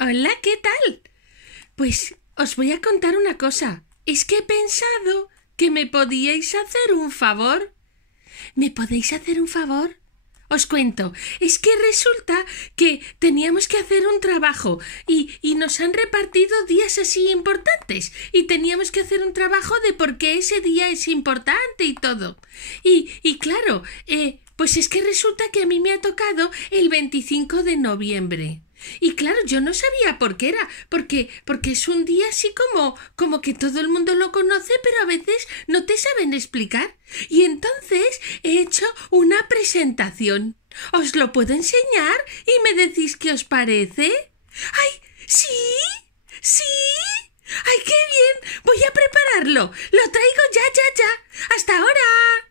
Hola, ¿qué tal? Pues os voy a contar una cosa. Es que he pensado que me podíais hacer un favor. ¿Me podéis hacer un favor? Os cuento, es que resulta que teníamos que hacer un trabajo y nos han repartido días así importantes y teníamos que hacer un trabajo de por qué ese día es importante y todo. Y claro, pues es que resulta que a mí me ha tocado el 25 de noviembre. Y claro, yo no sabía por qué era, porque es un día así como que todo el mundo lo conoce, pero a veces no te saben explicar. Y entonces he hecho una presentación. ¿Os lo puedo enseñar y me decís qué os parece? ¡Ay, sí! ¡Sí! ¡Ay, qué bien! Voy a prepararlo. Lo traigo ya. ¡Hasta ahora!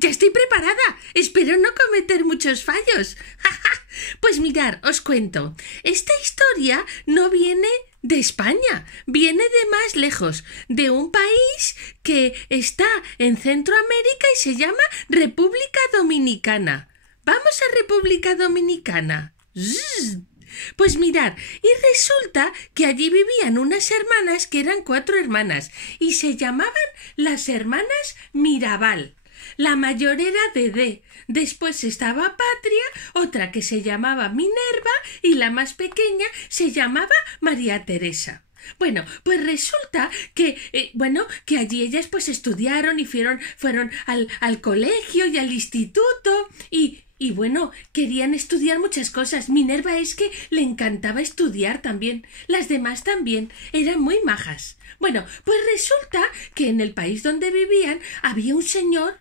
Ya estoy preparada. Espero no cometer muchos fallos. Pues mirad, os cuento. Esta historia no viene de España, viene de más lejos, de un país que está en Centroamérica y se llama República Dominicana. Vamos a República Dominicana. ¡Zzz! Pues mirad, y resulta que allí vivían unas hermanas que eran 4 hermanas y se llamaban las hermanas Mirabal. La mayor era Dedé, después estaba Patria, otra que se llamaba Minerva y la más pequeña se llamaba María Teresa. Bueno, pues resulta que, que allí ellas pues estudiaron y fueron al colegio y al instituto y bueno, querían estudiar muchas cosas. Minerva es que le encantaba estudiar también. Las demás también. Eran muy majas. Bueno, pues resulta que en el país donde vivían había un señor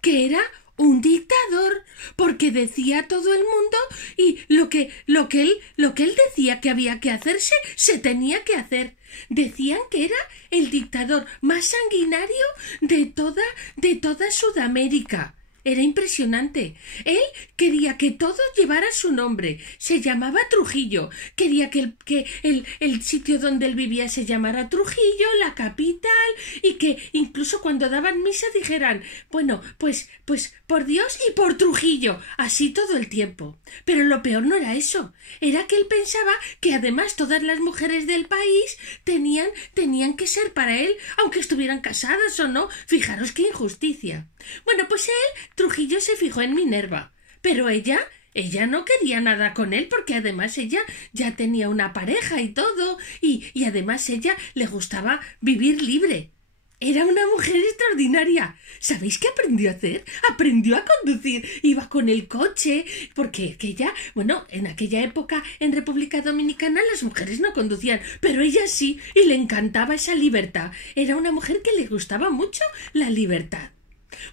que era un dictador, porque decía a todo el mundo y lo que él decía que había que hacerse, se tenía que hacer. Decían que era el dictador más sanguinario de toda Sudamérica. Era impresionante. Él quería que todo llevara su nombre. Se llamaba Trujillo. Quería que el sitio donde él vivía se llamara Trujillo, la capital, y que incluso cuando daban misa dijeran, bueno, pues por Dios y por Trujillo, así todo el tiempo. Pero lo peor no era eso. Era que él pensaba que además todas las mujeres del país tenían que ser para él, aunque estuvieran casadas o no. Fijaros qué injusticia. Bueno, pues Trujillo se fijó en Minerva, pero ella no quería nada con él porque además ella ya tenía una pareja y todo, y además ella le gustaba vivir libre. Era una mujer extraordinaria. ¿Sabéis qué aprendió a hacer? Aprendió a conducir. Iba con el coche, porque en aquella época en República Dominicana las mujeres no conducían, pero ella sí, y le encantaba esa libertad. Era una mujer que le gustaba mucho la libertad.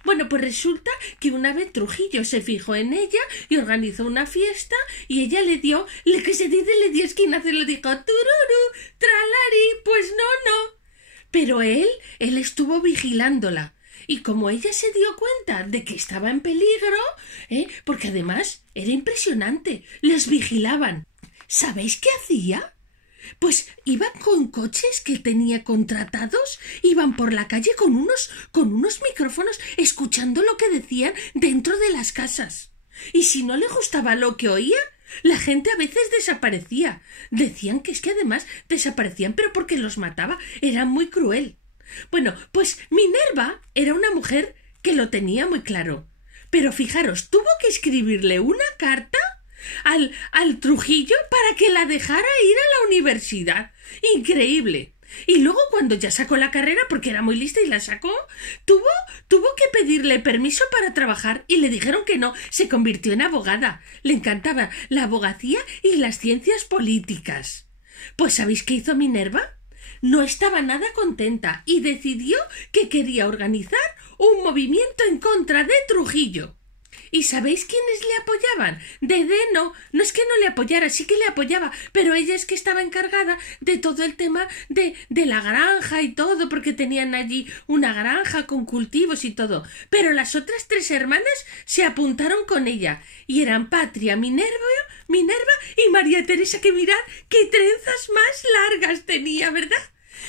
Bueno, pues resulta que una vez Trujillo se fijó en ella y organizó una fiesta y ella le dio esquinazo y le dijo tururu, tralari, pues no. Pero él estuvo vigilándola y como ella se dio cuenta de que estaba en peligro, porque además era impresionante, les vigilaban. ¿Sabéis qué hacía? Pues iban con coches que tenía contratados, iban por la calle con unos micrófonos escuchando lo que decían dentro de las casas. Y si no le gustaba lo que oía, la gente a veces desaparecía. Decían que es que además desaparecían pero porque los mataba. Era muy cruel. Bueno, pues Minerva era una mujer que lo tenía muy claro. Pero fijaros, tuvo que escribirle una carta al Trujillo para que la dejara ir a la universidad. Increíble. Y luego cuando ya sacó la carrera, porque era muy lista y la sacó, tuvo que pedirle permiso para trabajar y le dijeron que no. Se convirtió en abogada. Le encantaba la abogacía y las ciencias políticas. Pues ¿sabéis qué hizo Minerva? No estaba nada contenta y decidió que quería organizar un movimiento en contra de Trujillo. ¿Y sabéis quiénes le apoyaban? Dedé no es que no le apoyara, sí que le apoyaba, pero ella es que estaba encargada de todo el tema de la granja y todo, porque tenían allí una granja con cultivos y todo. Pero las otras 3 hermanas se apuntaron con ella, y eran Patria, Minerva Minerva y María Teresa, que mirad qué trenzas más largas tenía, ¿verdad?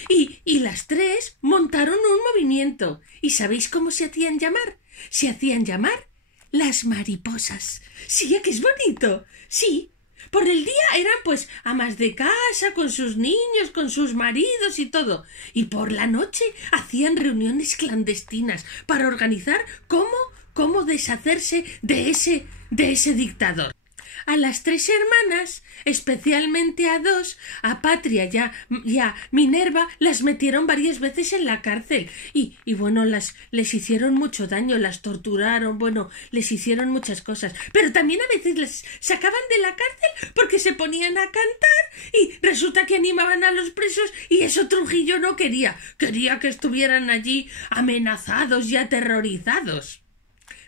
Y las tres montaron un movimiento. ¿Y sabéis cómo se hacían llamar? Se hacían llamar las mariposas. Sí, que es bonito. Sí. Por el día eran pues amas de casa, con sus niños, con sus maridos y todo. Y por la noche hacían reuniones clandestinas para organizar cómo deshacerse de ese dictador. A las tres hermanas, especialmente a dos, a Patria y a Minerva, las metieron varias veces en la cárcel y bueno, les hicieron mucho daño, las torturaron, bueno, les hicieron muchas cosas, pero también a veces les sacaban de la cárcel porque se ponían a cantar y resulta que animaban a los presos y eso Trujillo no quería que estuvieran allí amenazados y aterrorizados.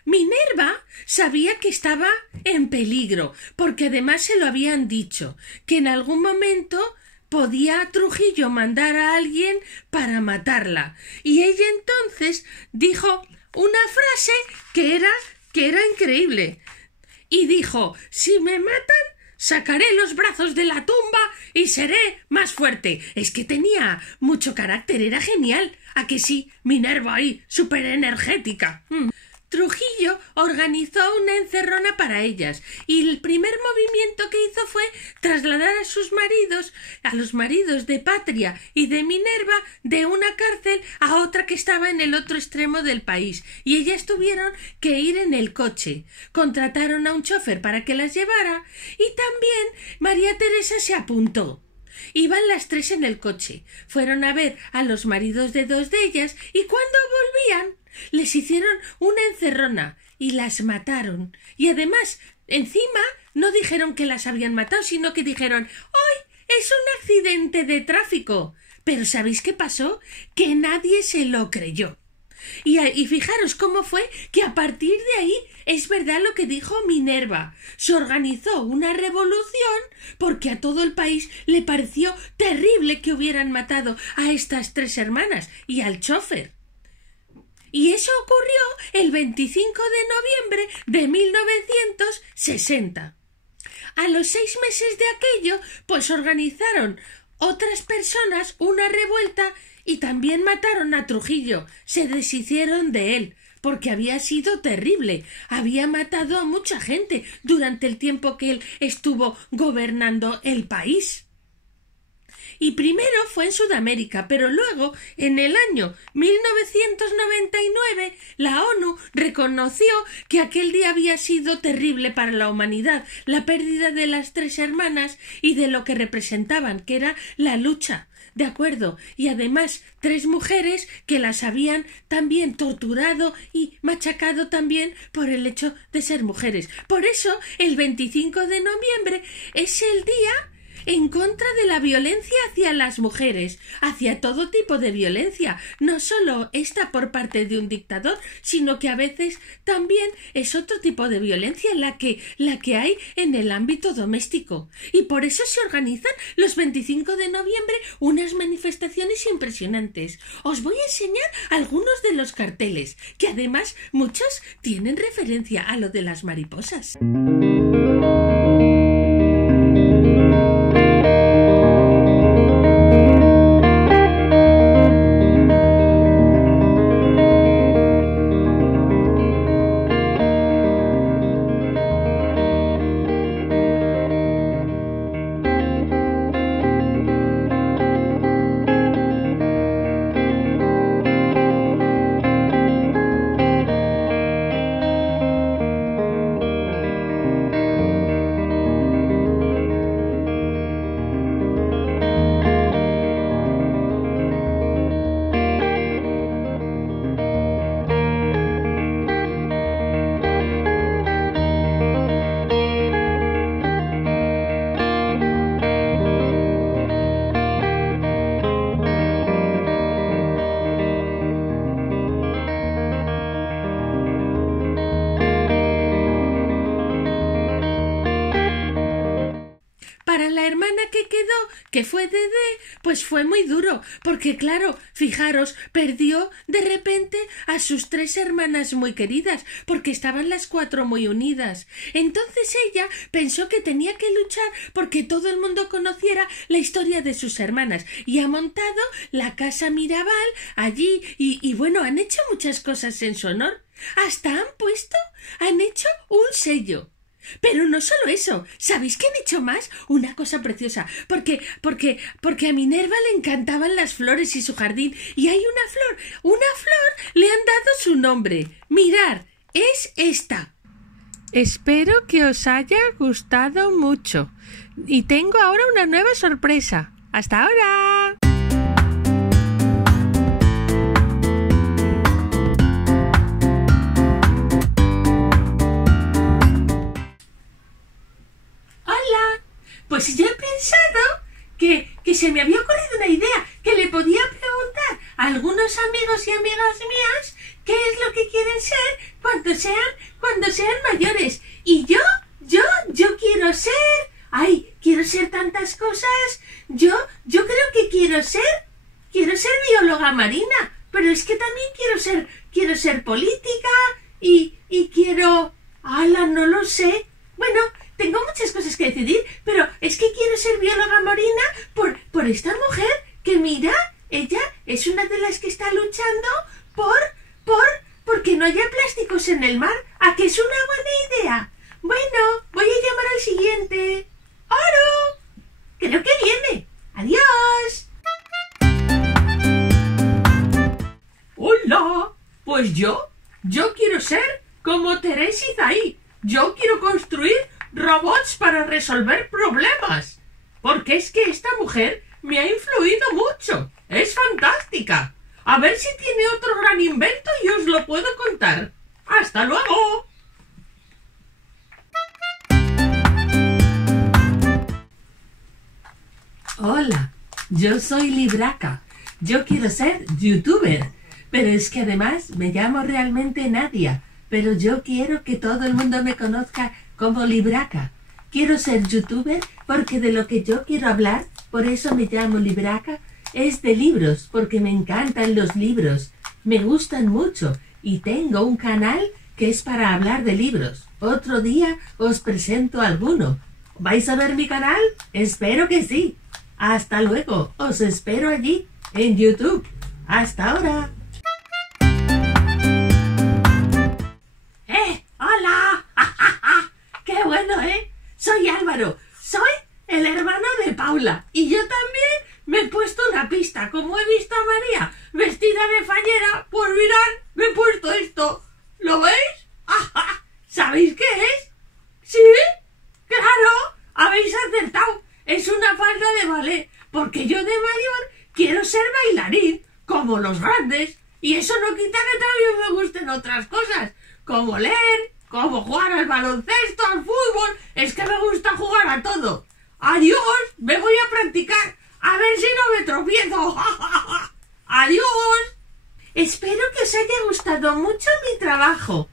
Minerva sabía que estaba en peligro, porque además se lo habían dicho, que en algún momento podía Trujillo mandar a alguien para matarla. Y ella entonces dijo una frase que era increíble. Y dijo: si me matan, sacaré los brazos de la tumba y seré más fuerte. Es que tenía mucho carácter, era genial. ¿A que sí? Minerva ahí, súper energética. Trujillo organizó una encerrona para ellas y el primer movimiento que hizo fue trasladar a los maridos de Patria y de Minerva de una cárcel a otra que estaba en el otro extremo del país y ellas tuvieron que ir en el coche. Contrataron a un chofer para que las llevara y también María Teresa se apuntó. Iban las tres en el coche, fueron a ver a los maridos de dos de ellas y cuando volvían les hicieron una encerrona y las mataron. Y además, encima, no dijeron que las habían matado, sino que dijeron: ¡ay, es un accidente de tráfico! Pero ¿sabéis qué pasó? Que nadie se lo creyó. Y fijaros cómo fue que a partir de ahí es verdad lo que dijo Minerva. Se organizó una revolución porque a todo el país le pareció terrible que hubieran matado a estas tres hermanas y al chofer. Y eso ocurrió el 25 de noviembre de 1960. A los 6 meses de aquello, pues organizaron otras personas una revuelta y también mataron a Trujillo. Se deshicieron de él, porque había sido terrible. Había matado a mucha gente durante el tiempo que él estuvo gobernando el país. Y primero fue en Sudamérica, pero luego, en el año 1999, la ONU reconoció que aquel día había sido terrible para la humanidad, la pérdida de las tres hermanas y de lo que representaban, que era la lucha. De acuerdo, y además 3 mujeres que las habían también torturado y machacado también por el hecho de ser mujeres. Por eso, el 25 de noviembre es el día en contra de la violencia hacia las mujeres, hacia todo tipo de violencia, no solo esta por parte de un dictador, sino que a veces también es otro tipo de violencia la que hay en el ámbito doméstico. Y por eso se organizan los 25 de noviembre unas manifestaciones impresionantes. Os voy a enseñar algunos de los carteles, que además muchos tienen referencia a lo de las mariposas. para la hermana que quedó, que fue Dede, pues fue muy duro, porque claro, fijaros, perdió de repente a sus 3 hermanas muy queridas, porque estaban las 4 muy unidas. Entonces ella pensó que tenía que luchar porque todo el mundo conociera la historia de sus hermanas, y ha montado la Casa Mirabal allí, y bueno, han hecho muchas cosas en su honor. Hasta han hecho un sello. Pero no solo eso, ¿sabéis qué han hecho más? Una cosa preciosa, porque a Minerva le encantaban las flores y su jardín, y hay una flor le han dado su nombre. Mirad, es esta. Espero que os haya gustado mucho. Y tengo ahora una nueva sorpresa. ¡Hasta ahora! Pues yo he pensado que se me había ocurrido una idea, que le podía preguntar a algunos amigos y amigas mías qué es lo que quieren ser cuando sean mayores. Y yo quiero ser tantas cosas. Yo creo que quiero ser bióloga marina, pero es que también quiero ser política y quiero, no lo sé. Bueno, tengo muchas cosas que decidir, pero es que quiero ser bióloga marina por esta mujer que, mira, ella es una de las que está luchando porque no haya plásticos en el mar. ¿A que es una buena idea? Bueno, voy a llamar al siguiente. ¡Oro! Creo que viene. ¡Adiós! Hola, pues yo quiero ser como Teresa Izaí. Yo quiero construir robots para resolver problemas, porque es que esta mujer me ha influido mucho. Es fantástica. A ver si tiene otro gran invento y os lo puedo contar. ¡Hasta luego! Hola, yo soy Libraca. Yo quiero ser youtuber, pero es que además me llamo realmente Nadia, pero yo quiero que todo el mundo me conozca como Libraca. Quiero ser youtuber porque de lo que yo quiero hablar, por eso me llamo Libraca, es de libros, porque me encantan los libros, me gustan mucho y tengo un canal que es para hablar de libros. Otro día os presento alguno. ¿Vais a ver mi canal? Espero que sí. Hasta luego, os espero allí, en YouTube. Hasta ahora. ¡Hola! ¡Qué bueno, eh! Soy Álvaro, soy el hermano de Paula, y yo también me he puesto una pista. Como he visto a María vestida de fallera, pues mirad, me he puesto esto. ¿Lo veis? ¿Sabéis qué es? ¿Sí? ¡Claro! Habéis acertado. Es una falda de ballet, porque yo de mayor quiero ser bailarín, como los grandes, y eso no quita que también me gusten otras cosas, como leer, como jugar al baloncesto, al fútbol. Es que me gusta jugar a todo. ¡Adiós! Me voy a practicar, a ver si no me tropiezo. ¡Adiós! Espero que os haya gustado mucho mi trabajo.